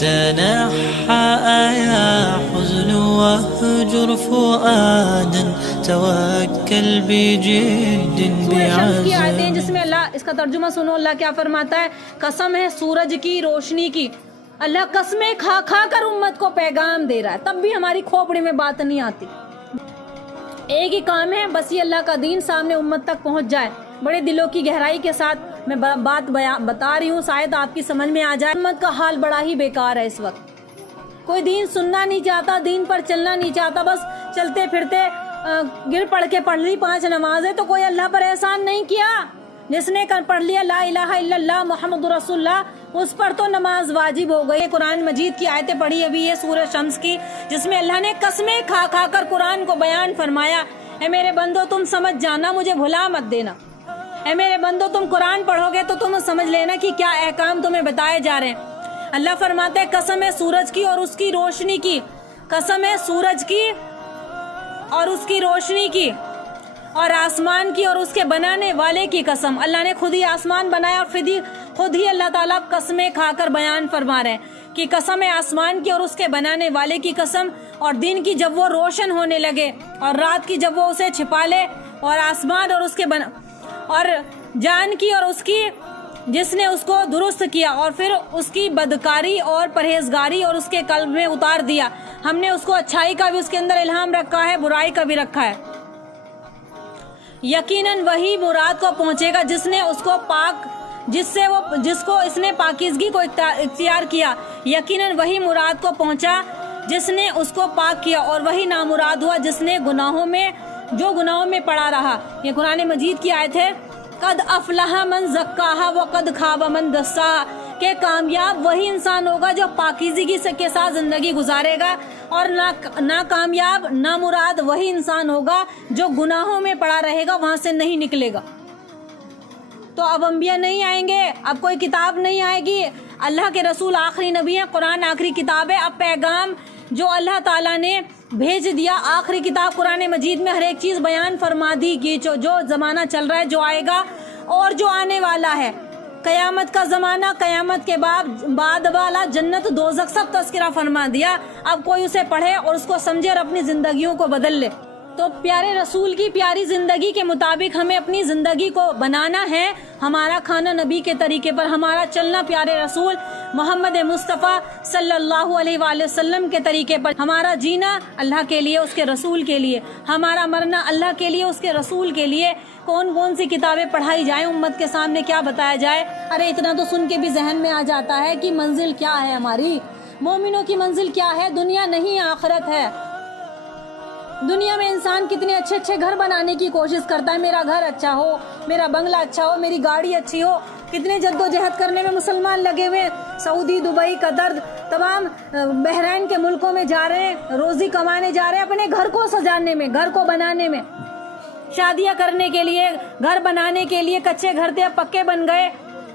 تنحى يا حزن واهجر فؤادا توكل بجد شمس کی آیتیں بعزم. جس میں اللہ، اس کا ترجمہ سنو اللہ کیا فرماتا ہے. قسم ہے سورج کی روشنی کی، اللہ قسمیں کھا کھا کر امت کو پیغام دے رہا ہے، تب بھی ہماری کھوپڑی میں بات نہیں آتی. ایک ہی کام ہے، بس یہ اللہ کا دین سامنے امت تک پہنچ جائے. بڑے دلوں کی گہرائی کے ساتھ میں بات بتا رہی ہوں، شاید آپ کی سمجھ میں آ جائے. امت کا حال بڑا ہی بیکار ہے اس وقت. کوئی دین سننا نہیں چاہتا، دین پر چلنا نہیں چاہتا، بس چلتے پھرتے گر پڑھ کے پڑھ لی 5 نمازیں تو کوئی اللہ پر احسان نہیں کیا. جس نے پڑھ لیا لا الہ الا اللہ محمد رسول اللہ، اس پر تو نماز واجب ہو گئی. قرآن مجید کی آیتیں پڑھی ابھی یہ سورہ شمس کی، جس میں اللہ نے قسمیں کھا کھا کر قرآن کو بیان فرمایا. اے میرے بندو تم سمجھ جانا، مجھے بھلا مت دینا. اے میرے بندو تم قرآن پڑھو گے تو تم سمجھ لینا کہ کیا احکام تمہیں بتائے جا رہے ہیں. اللہ فرماتے ہیں قسم ہے سورج کی اور اس کی روشنی کی، قسم ہے سورج کی اور اس کی روشنی کی، اور آسمان کی اور اس کے بنانے والے کی قسم. اللہ نے خود ہی آسمان بنایا اور خود ہی اللہ تعالیٰ قسمیں کھا کر بیان فرما رہے ہیں کہ قسم ہے آسمان کی اور اس کے بنانے والے کی قسم. اور دن کی جب وہ روشن ہونے لگے اور رات کی جب وہ اسے چھپا لے، اور آسمان اور اس کے اور جان کی اور اس کی جس نے اس کو درست کیا اور پھر اس کی بدکاری اور پرہیزگاری اور اس کے قلب میں اتار دیا. ہم نے اس کو اچھائی کا بھی اس کے اندر الہام رکھا ہے، برائی کا بھی رکھا ہے. یقیناً وہی مراد کو پہنچے گا جس نے اس کو پاک جس کو اس نے پاکیزگی کو اختیار کیا. یقیناً وہی مراد کو پہنچا جس نے اس کو پاک کیا، اور وہی نامراد ہوا جس نے گناہوں میں پڑا رہا. یہ قرآن مجید کی آیت ہے. قد افلح من زکاہا وقد خاب من دساہا، کہ کامیاب وہی انسان ہوگا جو پاکیزگی کے ساتھ زندگی گزارے گا، اور ناکامیاب نامراد وہی انسان ہوگا جو گناہوں میں پڑا رہے گا، وہاں سے نہیں نکلے گا. تو اب انبیاء نہیں آئیں گے، اب کوئی کتاب نہیں آئے گی. اللہ کے رسول آخری نبی ہیں، قرآن آخری کتاب ہے. اب پیغام جو اللہ تعالیٰ نے بھیج دیا، آخری کتاب قرآن مجید میں ہر ایک چیز بیان فرما دی کہ جو زمانہ چل رہا ہے، جو آئے گا اور جو آنے والا ہے، قیامت کا زمانہ، قیامت کے بعد والا، جنت دوزخ، سب تذکرہ فرما دیا. اب کوئی اسے پڑھے اور اس کو سمجھے اور اپنی زندگیوں کو بدل لے. تو پیارے رسول کی پیاری زندگی کے مطابق ہمیں اپنی زندگی کو بنانا ہے. ہمارا کھانا نبی کے طریقے پر، ہمارا چلنا پیارے رسول محمد مصطفیٰ صلی اللہ علیہ وآلہ وسلم کے طریقے پر، ہمارا جینا اللہ کے لیے، اس کے رسول کے لیے، ہمارا مرنا اللہ کے لیے، اس کے رسول کے لیے. کون سی کتابیں پڑھائی جائیں، امت کے سامنے کیا بتایا جائے. ارے اتنا تو سن کے بھی ذہن میں آ جاتا ہے کہ منزل کیا ہے ہماری. مومنوں کی منزل کیا ہے؟ دنیا نہیں آخرت ہے. دنیا میں انسان کتنے اچھے اچھے گھر بنانے کی کوشش کرتا ہے، میرا گھر اچھا ہو، میرا بنگلہ اچھا ہو، میری گاڑی اچھی ہو. کتنے جد و جہد کرنے میں مسلمان لگے ہوئے، سعودی، دبئی، قطر، تمام بحرین کے ملکوں میں جا رہے ہیں، روزی کمانے جا رہے ہیں، اپنے گھر کو سجانے میں، گھر کو بنانے میں، شادیاں کرنے کے لیے، گھر بنانے کے لیے. کچے گھر تھے اب پکے بن گئے.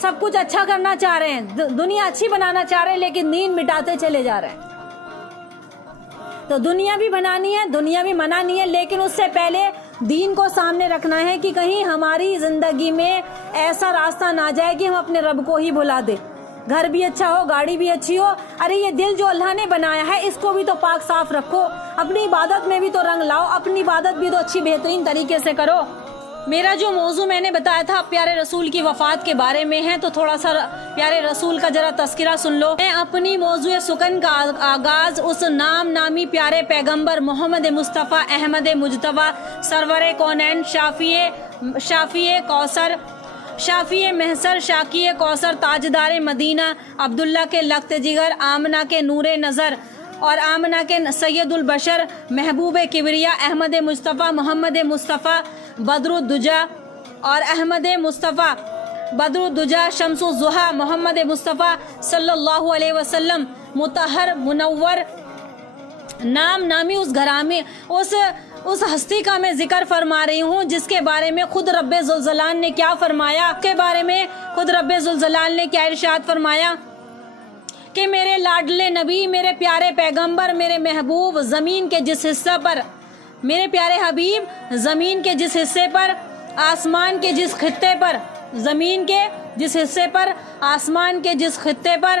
سب کچھ اچھا کرنا چاہ رہے ہیں، دنیا اچھی بنانا چاہ رہے ہیں، لیکن دین مٹاتے چلے جا رہے ہیں. تو دنیا بھی بنانی ہے، دنیا بھی منانی ہے، لیکن اس سے پہلے دین کو سامنے رکھنا ہے کہ کہیں ہماری زندگی میں ایسا راستہ نہ جائے کہ ہم اپنے رب کو ہی بھلا دے. گھر بھی اچھا ہو، گاڑی بھی اچھی ہو، ارے یہ دل جو اللہ نے بنایا ہے اس کو بھی تو پاک صاف رکھو. اپنی عبادت میں بھی تو رنگ لاؤ، اپنی عبادت بھی تو اچھی بہترین طریقے سے کرو. میرا جو موضوع میں نے بتایا تھا پیارے رسول کی وفات کے بارے میں ہے، تو تھوڑا سا پیارے رسول کا ذرا تذکرہ سن لو. میں اپنی موضوع سکن کا آغاز اس نامی پیارے پیغمبر محمد مصطفیٰ احمد مجتبیٰ سرور کونین شافی کوثر، شافی محسر، شاکی کوثر، تاجدار مدینہ، عبداللہ کے لخت جگر، آمنہ کے نور نظر اور آمنہ کے سید البشر، محبوب کبریا احمد مصطفیٰ، محمد مصطفیٰ بدر الدجا اور احمد مصطفیٰ بدر الدجا، شمس الضحیٰ محمد مصطفیٰ صلی اللہ علیہ وسلم، مطہر منور نامی اس گھرانے اس ہستی کا میں ذکر فرما رہی ہوں جس کے بارے میں خود رب ذوالجلال نے کیا فرمایا. کے بارے میں خود رب ذوالجلال نے کیا ارشاد فرمایا کہ میرے لاڈلے نبی، میرے پیارے پیغمبر، میرے محبوب زمین کے جس حصہ پر، میرے پیارے حبیب زمین کے جس حصے پر، آسمان کے جس خطے پر، زمین کے جس حصے پر، آسمان کے جس خطے پر